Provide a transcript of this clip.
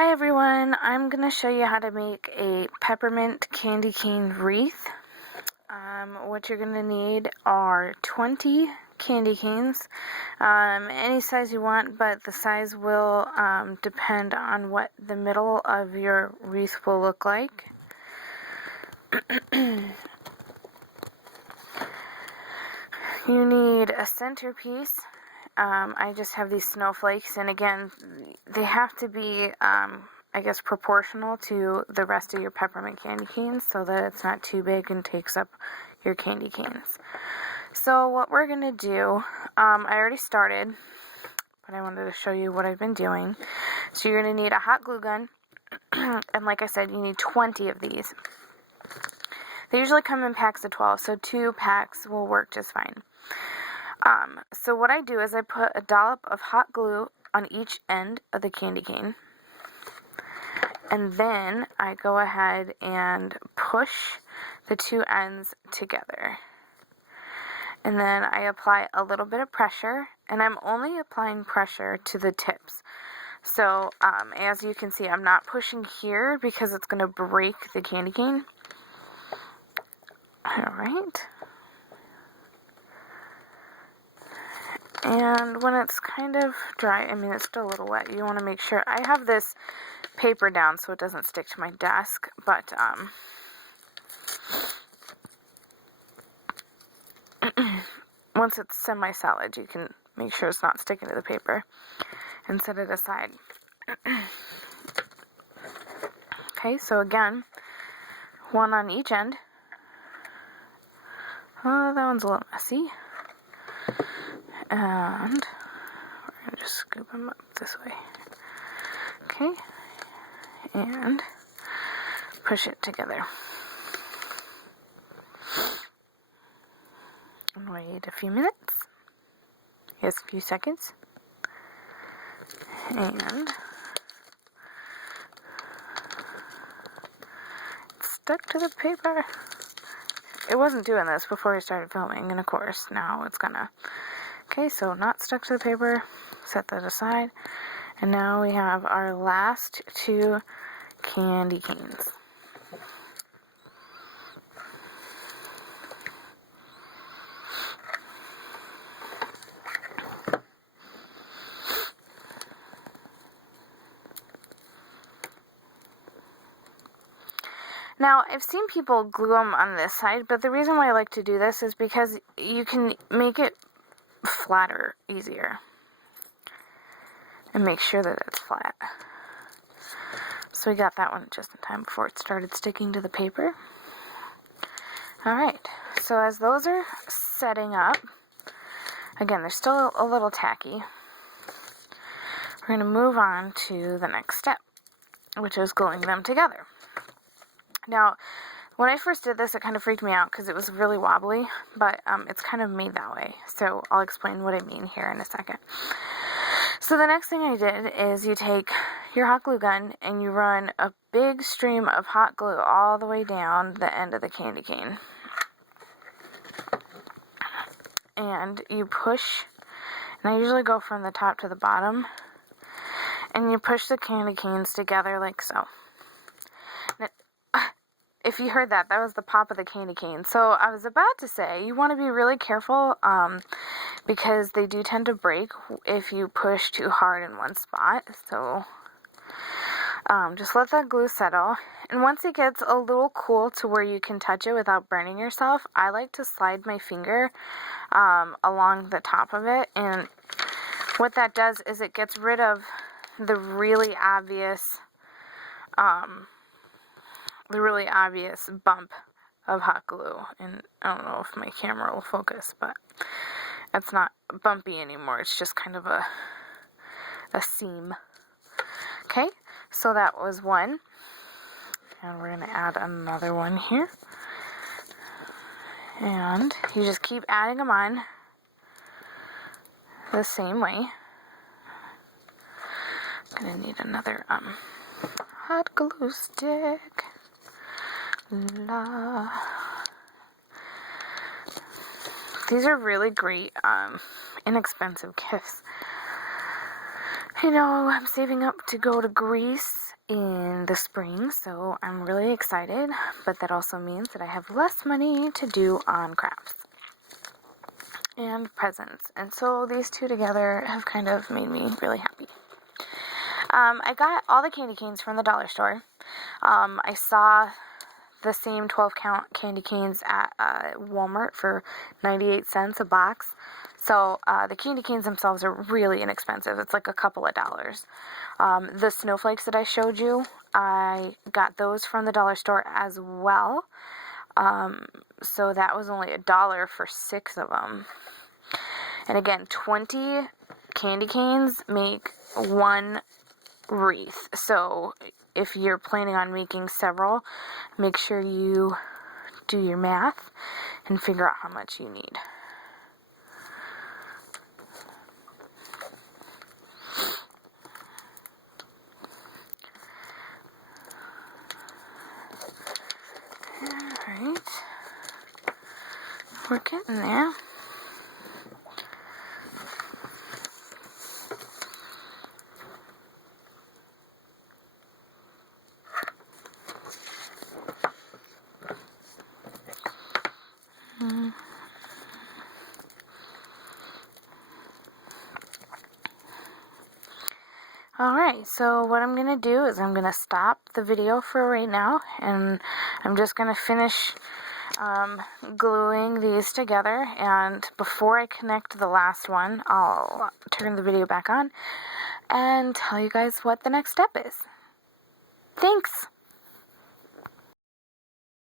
Hi everyone, I'm going to show you how to make a peppermint candy cane wreath. What you're going to need are 20 candy canes, any size you want, but the size will depend on what the middle of your wreath will look like. You need a centerpiece. I just have these snowflakes, and again, they have to be, I guess, proportional to the rest of your peppermint candy canes so that it's not too big and takes up your candy canes. So what we're going to do, I already started, but I wanted to show you what I've been doing. So you're going to need a hot glue gun, and like I said, you need 20 of these. They usually come in packs of 12, so 2 packs will work just fine. So what I do is I put a dollop of hot glue on each end of the candy cane, and then I go ahead and push the 2 ends together. And then I apply a little bit of pressure, and I'm only applying pressure to the tips. So as you can see, I'm not pushing here because it's going to break the candy cane. Alright. And when it's kind of dry, I mean it's still a little wet, you want to make sure. I have this paper down so it doesn't stick to my desk, but once it's semi-solid, you can make sure it's not sticking to the paper and set it aside. Okay, so again, 1 on each end. Oh, that one's a little messy. And we're going to just scoop them up this way. Okay, and push it together. And wait a few minutes. Yes, a few seconds. And it's stuck to the paper. It wasn't doing this before I started filming, and of course now it's gonna. Okay, so not stuck to the paper. Set that aside. And now we have our last 2 candy canes. Now, I've seen people glue them on this side, but the reason why I like to do this is because you can make it flatter easier and make sure that it's flat. So we got that one just in time before it started sticking to the paper. Alright, so as those are setting up, again, they're still a little tacky. We're going to move on to the next step, which is gluing them together. Now, when I first did this, it kind of freaked me out because it was really wobbly, but it's kind of made that way. So I'll explain what I mean here in a second. So the next thing I did is you take your hot glue gun and you run a big stream of hot glue all the way down the end of the candy cane. And you push, and I usually go from the top to the bottom, and you push the candy canes together like so. If you heard that, that was the pop of the candy cane. So I was about to say, you want to be really careful because they do tend to break if you push too hard in one spot. So just let that glue settle. And once it gets a little cool to where you can touch it without burning yourself, I like to slide my finger along the top of it. And what that does is it gets rid of the really obvious bump of hot glue. And I don't know if my camera will focus, but it's not bumpy anymore. It's just kind of a seam. Okay, so that was one. And we're going to add another one here. And you just keep adding them on the same way. I'm going to need another hot glue stick. These are really great, inexpensive gifts. You know, I'm saving up to go to Greece in the spring, so I'm really excited, but that also means that I have less money to do on crafts and presents, and so these two together have kind of made me really happy. I got all the candy canes from the dollar store. I saw the same 12 count candy canes at Walmart for 98 cents a box. So the candy canes themselves are really inexpensive. It's like a couple of dollars. The snowflakes that I showed you, I got those from the dollar store as well. So that was only $1 for 6 of them. And again, 20 candy canes make 1 wreath. So if you're planning on making several, make sure you do your math and figure out how much you need. Alright, we're getting there. Alright, so what I'm going to do is I'm going to stop the video for right now, and I'm just going to finish gluing these together, and before I connect the last one, I'll turn the video back on and tell you guys what the next step is. Thanks!